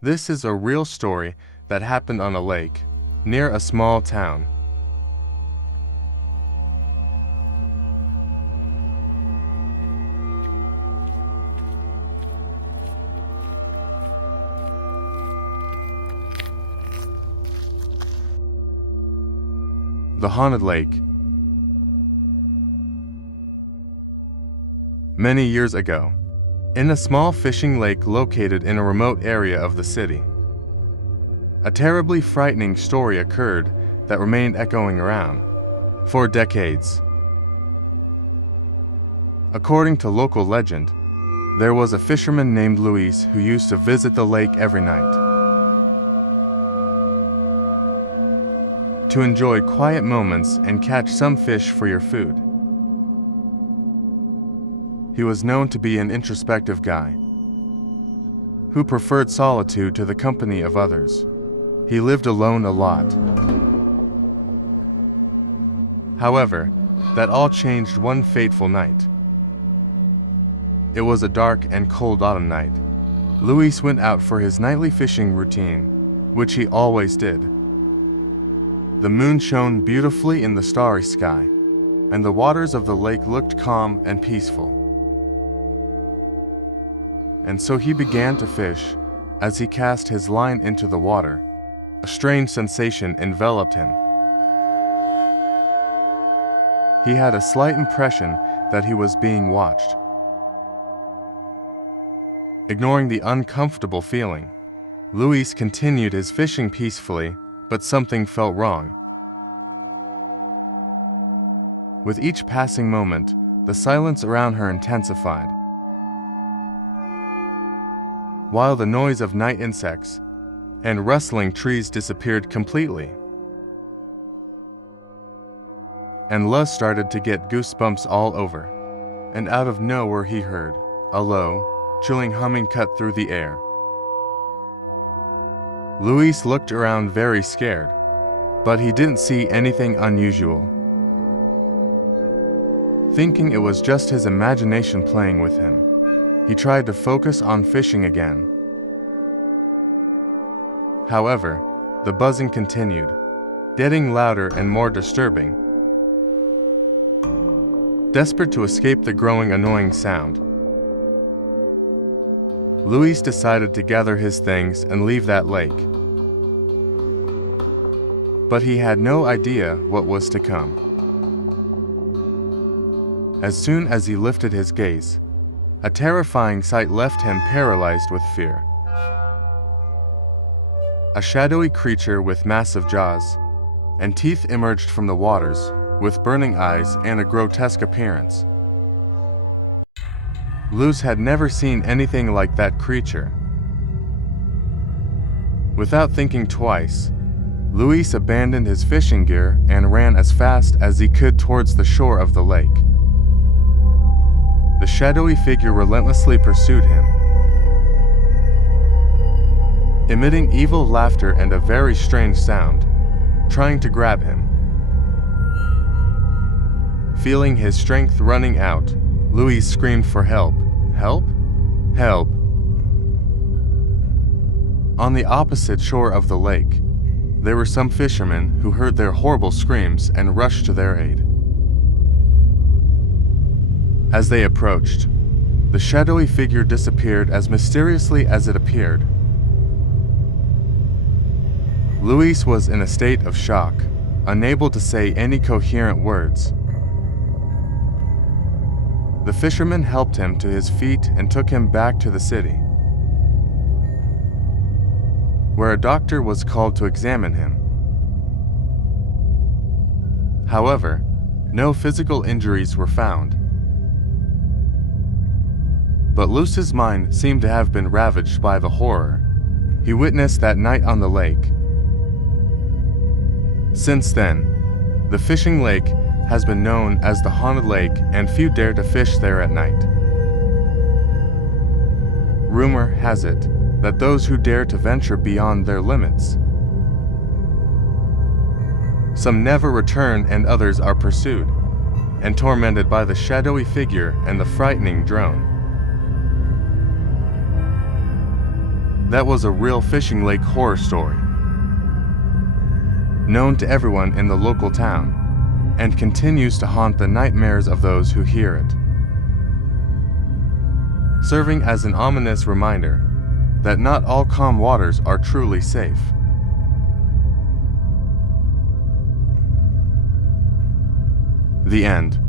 This is a real story that happened on a lake, near a small town. The Haunted Lake. Many years ago, in a small fishing lake located in a remote area of the city, a terribly frightening story occurred that remained echoing around for decades. According to local legend, there was a fisherman named Luis who used to visit the lake every night to enjoy quiet moments and catch some fish for your food. He was known to be an introspective guy who preferred solitude to the company of others. He lived alone a lot. However, that all changed one fateful night. It was a dark and cold autumn night. Luis went out for his nightly fishing routine, which he always did. The moon shone beautifully in the starry sky, and the waters of the lake looked calm and peaceful. And so he began to fish. As he cast his line into the water, a strange sensation enveloped him. He had a slight impression that he was being watched. Ignoring the uncomfortable feeling, Luis continued his fishing peacefully, but something felt wrong. With each passing moment, the silence around her intensified, while the noise of night insects and rustling trees disappeared completely. And Luz started to get goosebumps all over, and out of nowhere he heard a low, chilling humming cut through the air. Luis looked around very scared, but he didn't see anything unusual. Thinking it was just his imagination playing with him, he tried to focus on fishing again. However, the buzzing continued, getting louder and more disturbing. Desperate to escape the growing annoying sound, Luis decided to gather his things and leave that lake. But he had no idea what was to come. As soon as he lifted his gaze, a terrifying sight left him paralyzed with fear. A shadowy creature with massive jaws and teeth emerged from the waters, with burning eyes and a grotesque appearance. Luz had never seen anything like that creature. Without thinking twice, Luis abandoned his fishing gear and ran as fast as he could towards the shore of the lake. The shadowy figure relentlessly pursued him, emitting evil laughter and a very strange sound, trying to grab him. Feeling his strength running out, Luis screamed for help. Help? Help! On the opposite shore of the lake, there were some fishermen who heard their horrible screams and rushed to their aid. As they approached, the shadowy figure disappeared as mysteriously as it appeared. Luis was in a state of shock, unable to say any coherent words. The fisherman helped him to his feet and took him back to the city, where a doctor was called to examine him. However, no physical injuries were found. But Luz's mind seemed to have been ravaged by the horror he witnessed that night on the lake. Since then, the fishing lake has been known as the Haunted Lake, and few dare to fish there at night. Rumor has it that those who dare to venture beyond their limits, some never return and others are pursued and tormented by the shadowy figure and the frightening drone. That was a real fishing lake horror story, known to everyone in the local town, and continues to haunt the nightmares of those who hear it, serving as an ominous reminder that not all calm waters are truly safe. The end.